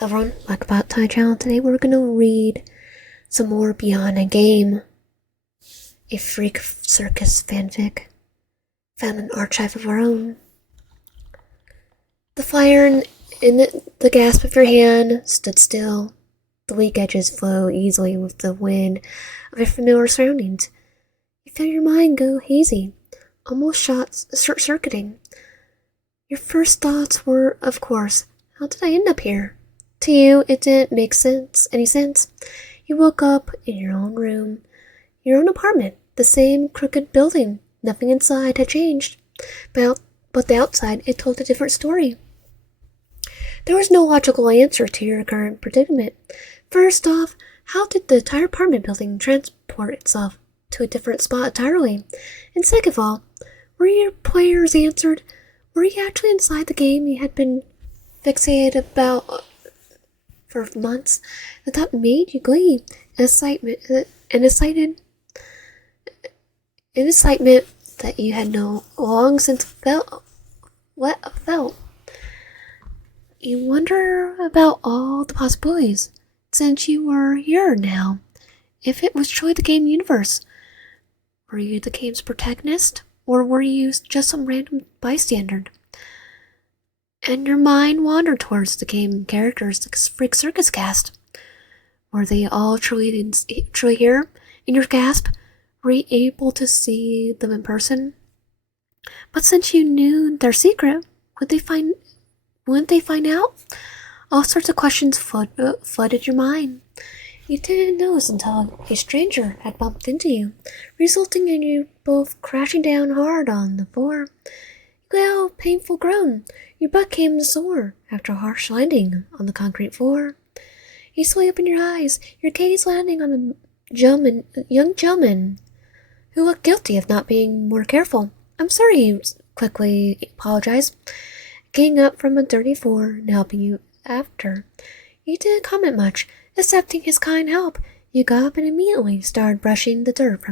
Everyone, welcome back to my channel. Today we're gonna read some more Beyond a Game, a freak circus fanfic, found an archive of our own. The fire in the gasp of your hand stood still. The weak edges flow easily with the wind of your familiar surroundings. You feel your mind go hazy, almost short-circuiting. Your first thoughts were, of course, how did I end up here? To you, it didn't make any sense. You woke up in your own room, your own apartment, the same crooked building. Nothing inside had changed, but the outside, it told a different story. There was no logical answer to your current predicament. First off, how did the entire apartment building transport itself to a different spot entirely? And second of all, were your players answered? Were you actually inside the game you had been fixated about for months? The thought made you glee and excitement that you had long since felt. You wonder about all the possibilities since you were here now. If it was truly the game universe, were you the game's protagonist, or were you just some random bystander? And your mind wandered towards the game characters, the freak circus cast. Were they all truly here in your gasp? Were you able to see them in person? But since you knew their secret, wouldn't they find out? All sorts of questions flooded your mind. You didn't notice until a stranger had bumped into you, resulting in you both crashing down hard on the floor. You let out a painful groan. Your butt came sore after a harsh landing on the concrete floor. You slowly opened your eyes, your gaze landing on a young gentleman who looked guilty of not being more careful. I'm sorry, you quickly apologized, getting up from a dirty floor and helping you after. You didn't comment much, accepting his kind help. You got up and immediately started brushing the dirt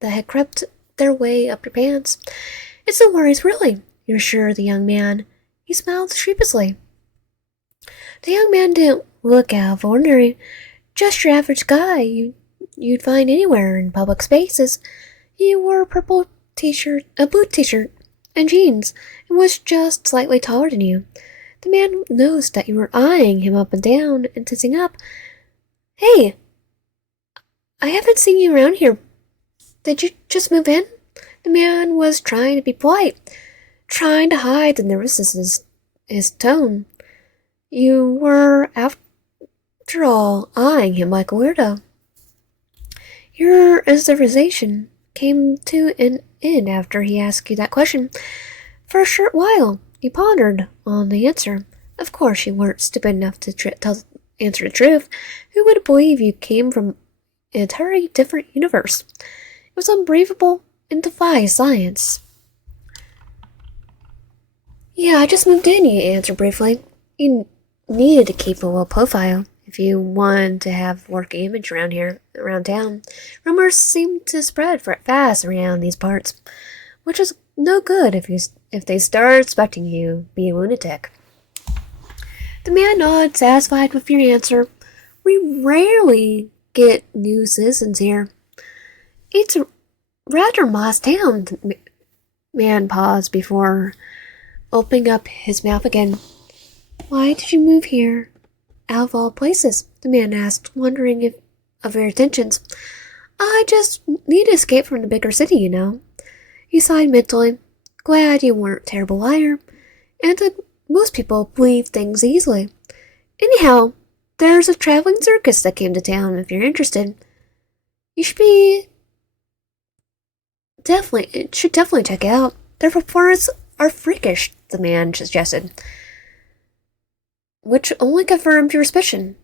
that had crept their way up your pants. It's no worries, really, you're sure the young man. He smiled sheepishly. The young man didn't look out of ordinary, just your average guy you'd find anywhere in public spaces. He wore a purple t-shirt, a blue t-shirt, and jeans, and was just slightly taller than you. The man noticed that you were eyeing him up and down and tensing up. Hey, I haven't seen you around here. Did you just move in? The man was trying to be polite, trying to hide the nervousness in his tone. You were, after all, eyeing him like a weirdo. Your reservation came to an end after he asked you that question. For a short while, you pondered on the answer. Of course, you weren't stupid enough to answer the truth. Who would believe you came from an entirely different universe? It was unbelievable and defies science. Yeah, I just moved in, you answered briefly. You needed to keep a low profile if you wanted to have working image around town. Rumors seem to spread fast around these parts, which is no good if they start suspecting you be a lunatic. The man nodded, satisfied with your answer. We rarely get new citizens here. It's a rather modest town. The man paused before opening up his mouth again. Why did you move here? Out of all places, the man asked, wondering of your intentions. I just need to escape from the bigger city, you know. He sighed mentally, glad you weren't a terrible liar, and that most people believe things easily. Anyhow, there's a traveling circus that came to town if you're interested. You should definitely check it out. Their performances are freakish, the man suggested, which only confirmed your suspicion.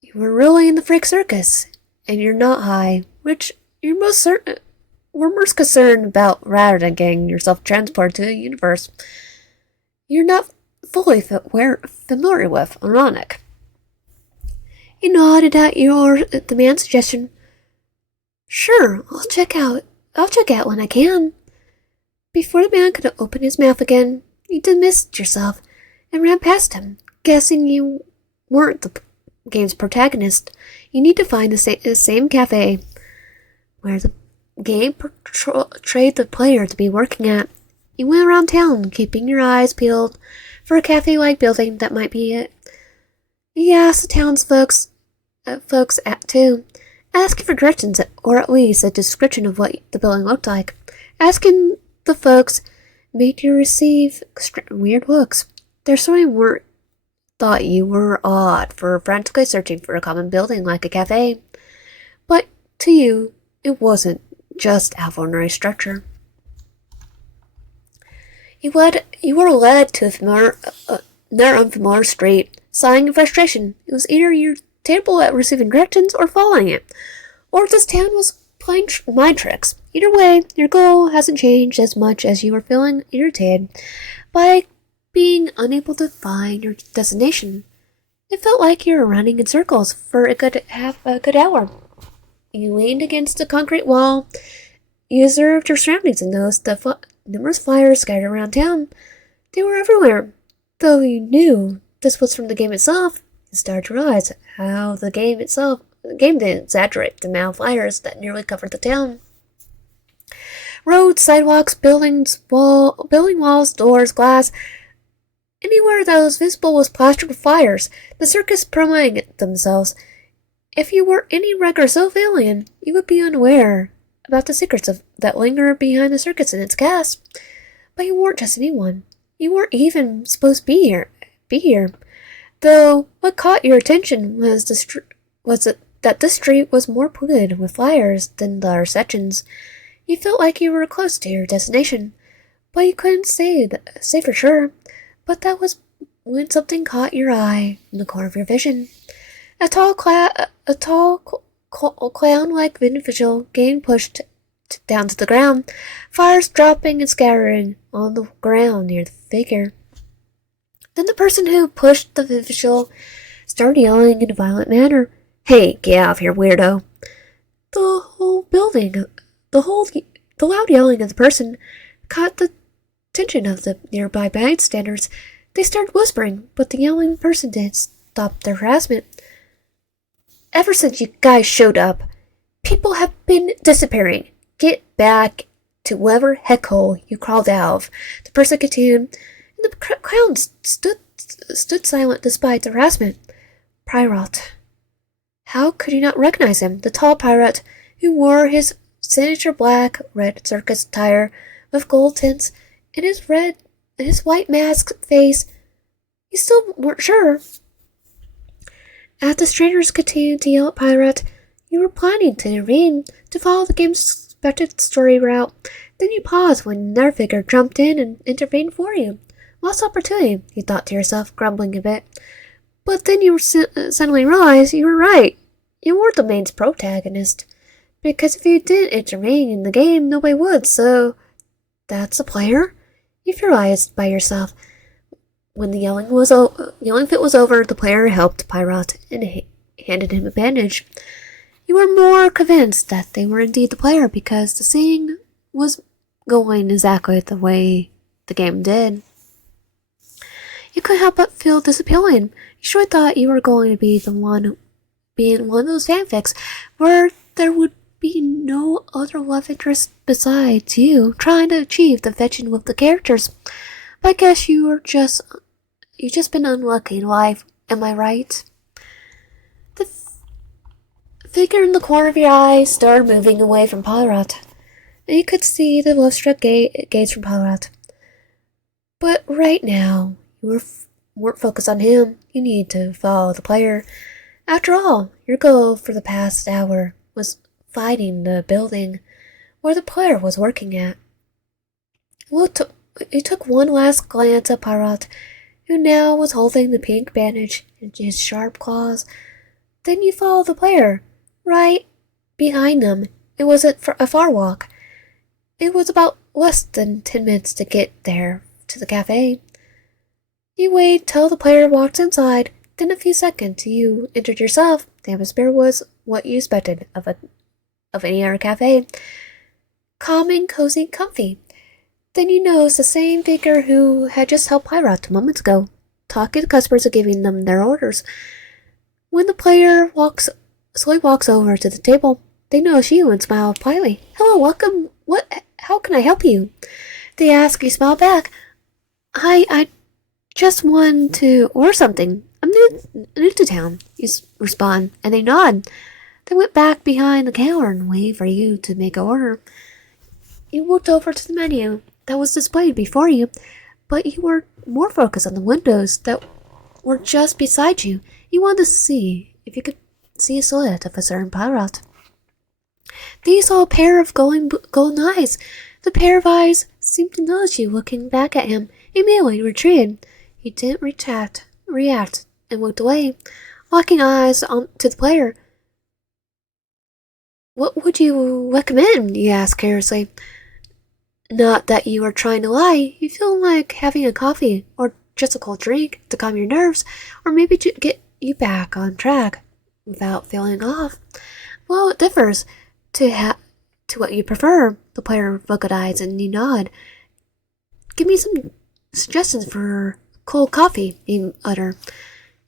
You were really in the freak circus, and you're not high, which we're most concerned about rather than getting yourself transported to the universe you're not fully familiar with. Ironic. You nodded at the man's suggestion. Sure, I'll check out when I can. Before the man could open his mouth again, you dismissed yourself and ran past him. Guessing you weren't the game's protagonist, you need to find the same cafe where the game portrayed the player to be working at. You went around town, keeping your eyes peeled for a cafe-like building that might be it. You asked the townsfolk at too, asking for directions or at least a description of what the building looked like. Asking the folks made you receive weird looks. There certainly thought you were odd for frantically searching for a common building like a cafe. But to you, it wasn't just an ordinary structure. You were led to another unfamiliar street, sighing in frustration. It was either you're terrible at receiving directions or following it, or this town was playing mind tricks. Either way, your goal hasn't changed as much as you are feeling irritated by being unable to find your destination. It felt like you were running in circles for a good hour. You leaned against a concrete wall. You observed your surroundings and noticed the numerous flyers scattered around town. They were everywhere. Though you knew this was from the game itself, you started to realize how the game didn't exaggerate the amount of flyers that nearly covered the town. Roads, sidewalks, building walls, doors, glass. Anywhere that was visible was plastered with flyers, the circus promoting themselves. If you were any regular civilian, you would be unaware about the secrets that linger behind the circus and its cast. But you weren't just anyone. You weren't even supposed to be here. Though what caught your attention was that this street was more polluted with flyers than the other sections. You felt like you were close to your destination, but you couldn't say for sure. But that was when something caught your eye in the corner of your vision. A tall clown-like individual getting pushed down to the ground, fires dropping and scattering on the ground near the figure. Then the person who pushed the individual started yelling in a violent manner, "Hey, get out of here, weirdo!" The loud yelling of the person caught the attention of the nearby bystanders. They started whispering, but the yelling person didn't stop their harassment. "Ever since you guys showed up, people have been disappearing. Get back to whatever heck hole you crawled out of," the person continued, and the clown stood silent despite the harassment. Pirate. How could you not recognize him? The tall pirate who wore his signature red circus attire with gold tints and his white masked face. You still weren't sure. As the strangers continued to yell at Pirate, you were planning to intervene to follow the game's expected story route. Then you paused when another figure jumped in and intervened for you. Lost opportunity, you thought to yourself, grumbling a bit. But then you suddenly realized you were right. You weren't the main protagonist. Because if you didn't intervene in the game, nobody would, so that's the player? You realized by yourself. When the yelling fit was over, the player helped Pirate and handed him a bandage. You were more convinced that they were indeed the player because the scene was going exactly the way the game did. You couldn't help but feel disappointed. You sure thought you were going to be the one being one of those fanfics where there would be no other love interest besides you trying to achieve the fetching with the characters. But I guess you've just been unlucky in life, am I right? The figure in the corner of your eye started moving away from Pirate, and you could see the love-struck gaze from Pirate. But right now, you weren't focused on him. You need to follow the player. After all, your goal for the past hour was finding the building where the player was working at. You took one last glance at Pirate, who now was holding the pink bandage in his sharp claws. Then you followed the player. Right behind them, it was a far walk. It was about less than 10 minutes to get there to the cafe. You waited till the player walked inside. Then a few seconds you entered yourself. The atmosphere was what you expected of any other cafe. Calming, cozy, comfy. Then you noticed the same figure who had just helped Pirate moments ago. talking to customers and giving them their orders. When the player slowly walks over to the table, they notice you and smile politely. Hello, welcome. How can I help you? They ask, you smile back. I just want to order something. I'm new to town, you respond, and they nod. They went back behind the counter and waited for you to make an order. You walked over to the menu that was displayed before you, but you were more focused on the windows that were just beside you. You wanted to see if you could see a silhouette of a certain pirate. Then you saw a pair of golden eyes. The pair of eyes seemed to notice you looking back at him. He immediately retreated. He didn't react and walked away, locking eyes on to the player. What would you recommend? You asked carelessly. Not that you are trying to lie. You feel like having a coffee or just a cold drink to calm your nerves, or maybe to get you back on track without feeling off. Well, it differs to what you prefer. The player looked at eyes and you nod. Give me some suggestions for cold coffee, you utter.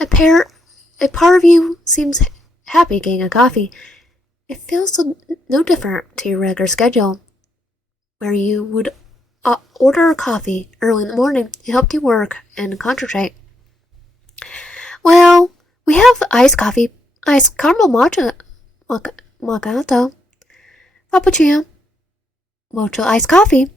A part of you seems happy getting a coffee. It feels no different to your regular schedule, where you would order a coffee early in the morning. It helped you work and concentrate. Well, we have iced coffee, iced caramel macchiato, frappuccino, mocha iced coffee,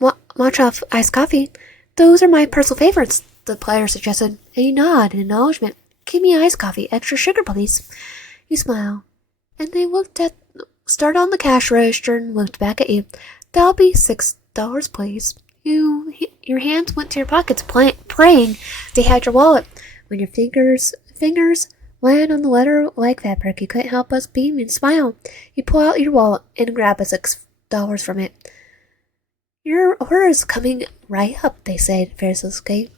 matcha iced coffee. Those are my personal favorites, the player suggested, and you nod in acknowledgement. Give me iced coffee, extra sugar, please. You smile, and they started on the cash register and looked back at you. That'll be $6, please. Your hands went to your pockets, praying they had your wallet. When your fingers land on the letter-like fabric, you couldn't help but beam and smile. You pull out your wallet and grab $6 from it. Your order is coming right up, they said, fearlessly.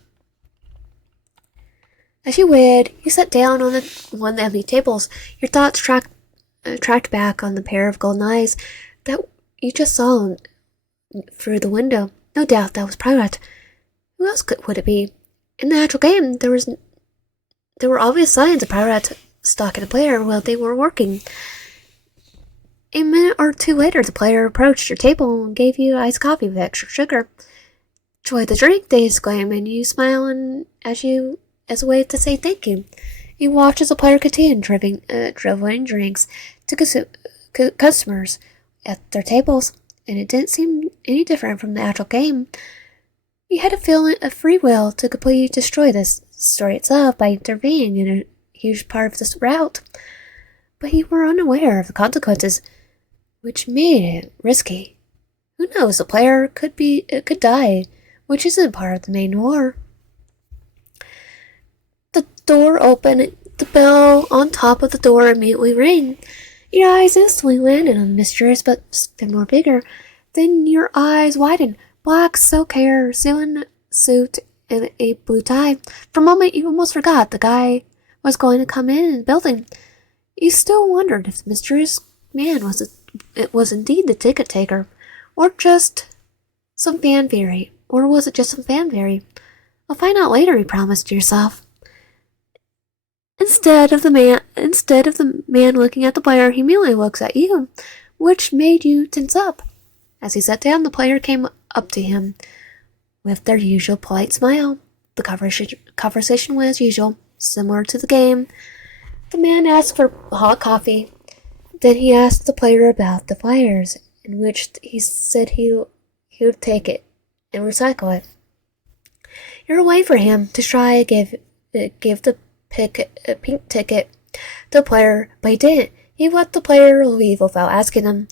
As you waited, you sat down on one of the empty tables. Your thoughts tracked back on the pair of golden eyes that you just saw through the window. No doubt that was pirate. Who else would it be? In the actual game, there were obvious signs of pirate stalking the player while they were working. A minute or two later, the player approached your table and gave you iced coffee with extra sugar. Enjoy the drink, they exclaimed, and you smile as a way to say thank you. You watch as the player continued delivering drinks to customers at their tables, and it didn't seem any different from the actual game. You had a feeling of free will to completely destroy this story itself by intervening in a huge part of this route, but you were unaware of the consequences, which made it risky. Who knows, the player could die, which isn't part of the main war. The door opened. The bell on top of the door immediately rang. Your eyes instantly landed on the mysterious but more bigger. Then your eyes widened. Black silk hair, ceiling suit, and a blue tie. For a moment, you almost forgot the guy was going to come in the building. You still wondered if the mysterious man was indeed the ticket taker, or just some fanfare. Or was it just some fanfare? I'll find out later, you promised yourself. Instead of the man looking at the player, he merely looks at you, which made you tense up. As he sat down, the player came up to him with their usual polite smile. The conversation was as usual, similar to the game. The man asked for hot coffee. Then he asked the player about the flyers, in which he said he would take it and recycle it. You're waiting for him to try to give the pink ticket to the player, but he didn't. He let the player leave without asking him.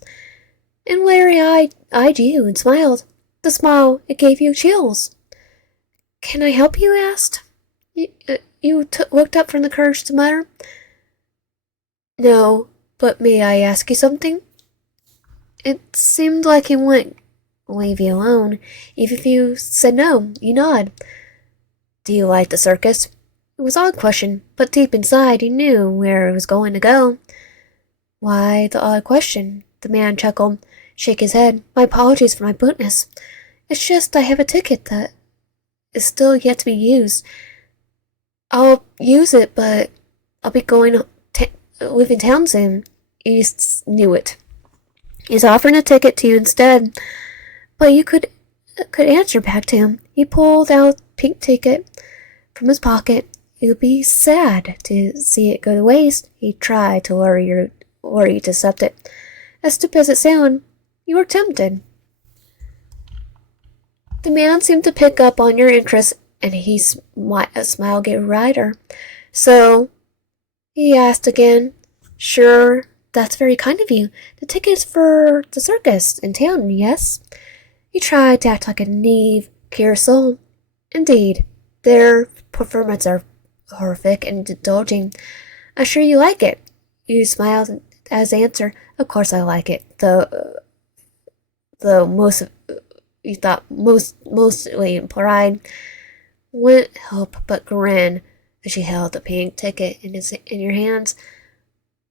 And Larry eyed you and smiled. The smile, it gave you chills. Can I help you? Asked. You looked up from the courage to mutter. No, but may I ask you something? It seemed like he wouldn't leave you alone. Even if you said no, you nod. Do you like the circus? It was an odd question, but deep inside you knew where it was going to go. Why the odd question? The man chuckled, shake his head. My apologies for my bluntness. It's just I have a ticket that is still yet to be used. I'll use it, but I'll be leaving town soon. East knew it. He's offering a ticket to you instead, but you could answer back to him. He pulled out a pink ticket from his pocket. It would be sad to see it go to waste. He tried to lure you to accept it. As stupid as it sounded, you were tempted. The man seemed to pick up on your interest, and a smile gave wider. So, he asked again. Sure, that's very kind of you. The ticket's for the circus in town, yes? He tried to act like a naive, curious soul. Indeed, their performances are horrific and indulging. I'm sure you like it. You smiled as answer. Of course I like it, though you thought mostly in pride. Wouldn't help but grin as she held the pink ticket in your hands.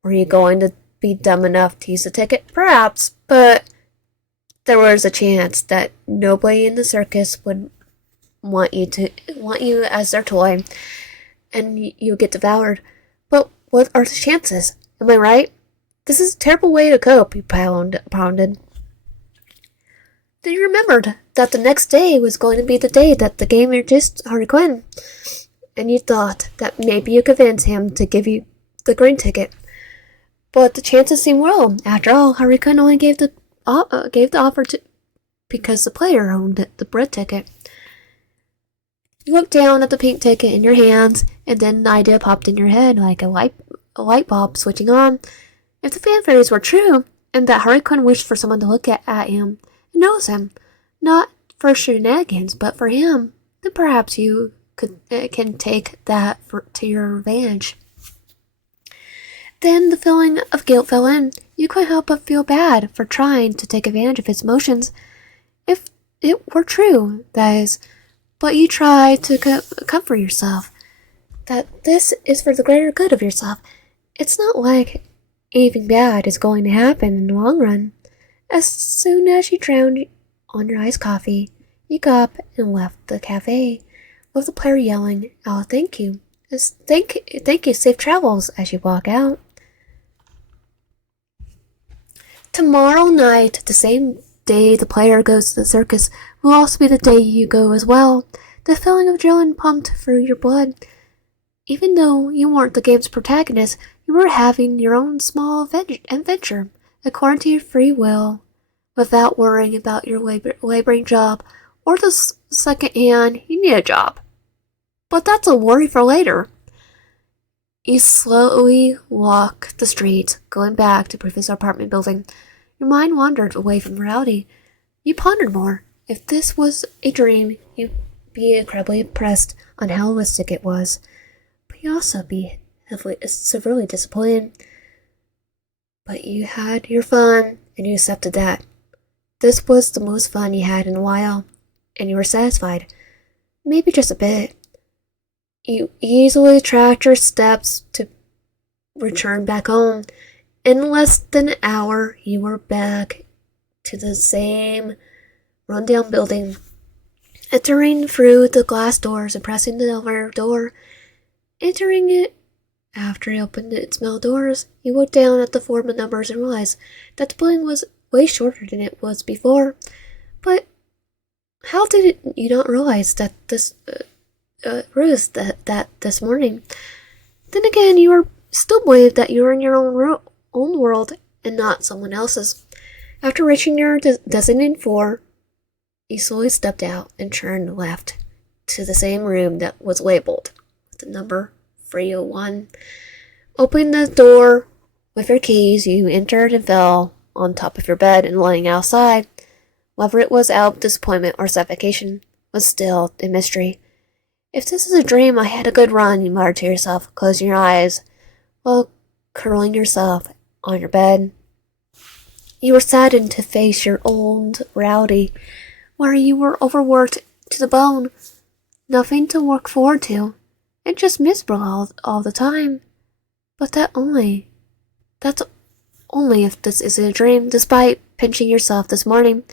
Were you going to be dumb enough to use the ticket? Perhaps, but there was a chance that nobody in the circus would want you as their toy, and you'll get devoured. But what are the chances? Am I right? This is a terrible way to cope, he pounded. Then you remembered that the next day was going to be the day that the game introduced Harley Quinn, and you thought that maybe you could convince him to give you the green ticket. But the chances seem low. After all, Harley Quinn only gave the offer to because the player owned the red ticket. You looked down at the pink ticket in your hands, and then an idea popped in your head like a light bulb switching on. If the fan theories were true, and that Harley Quinn wished for someone to look at him and notice him, not for shenanigans, but for him, then perhaps you can take that to your advantage. Then the feeling of guilt fell in. You couldn't help but feel bad for trying to take advantage of his emotions. If it were true, that is. But you tried to comfort yourself that this is for the greater good of yourself. It's not like anything bad is going to happen in the long run. As soon as you drowned on your iced coffee, you got up and left the cafe, with the player yelling, "Oh, thank you. Thank you, safe travels," as you walk out. Tomorrow night, the same day the player goes to the circus, will also be the day you go as well. The feeling of adrenaline pumped through your blood. Even though you weren't the game's protagonist, you were having your own small adventure, according to your free will, without worrying about your laboring job, or the second hand you need a job. But that's a worry for later. You slowly walk the streets, going back to Professor's apartment building. Your mind wandered away from reality. You pondered more. If this was a dream, you'd be incredibly impressed on how realistic it was. But you'd also be severely disappointed. But you had your fun, and you accepted that. This was the most fun you had in a while, and you were satisfied. Maybe just a bit. You easily tracked your steps to return back home. In less than an hour, you were back to the same rundown building, entering through the glass doors and pressing the elevator door. Entering it, after it opened its metal doors, you looked down at the form of numbers and realized that the building was way shorter than it was before. But how did you not realize that this this morning? Then again, you were still believed that you were in your own world and not someone else's. After reaching your designated floor, you slowly stepped out and turned left to the same room that was labeled with the number 301. Opening the door with your keys, you entered and fell on top of your bed and lying outside. Whether it was out of disappointment or suffocation was still a mystery. If this is a dream, I had a good run, you muttered to yourself, closing your eyes while curling yourself on your bed. You were saddened to face your old reality, where you were overworked to the bone, nothing to look forward to, and just miserable all the time. But that's only if this isn't a dream. Despite pinching yourself this morning,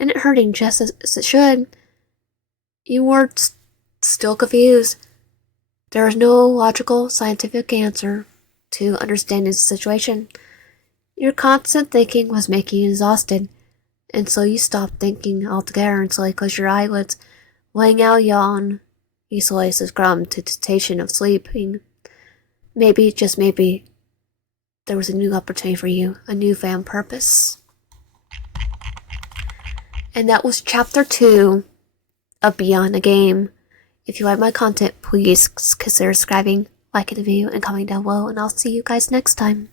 and it hurting just as it should, You were still confused. There is no logical, scientific answer to understanding the situation. Your constant thinking was making you exhausted, and so you stopped thinking altogether until you closed your eyelids, laying out a yawn. You slowly succumbed to the temptation of sleeping. Maybe, just maybe, there was a new opportunity for you, a newfound purpose. And that was chapter 2 of Beyond the Game. If you like my content, please consider subscribing, liking the video, and commenting down below, and I'll see you guys next time.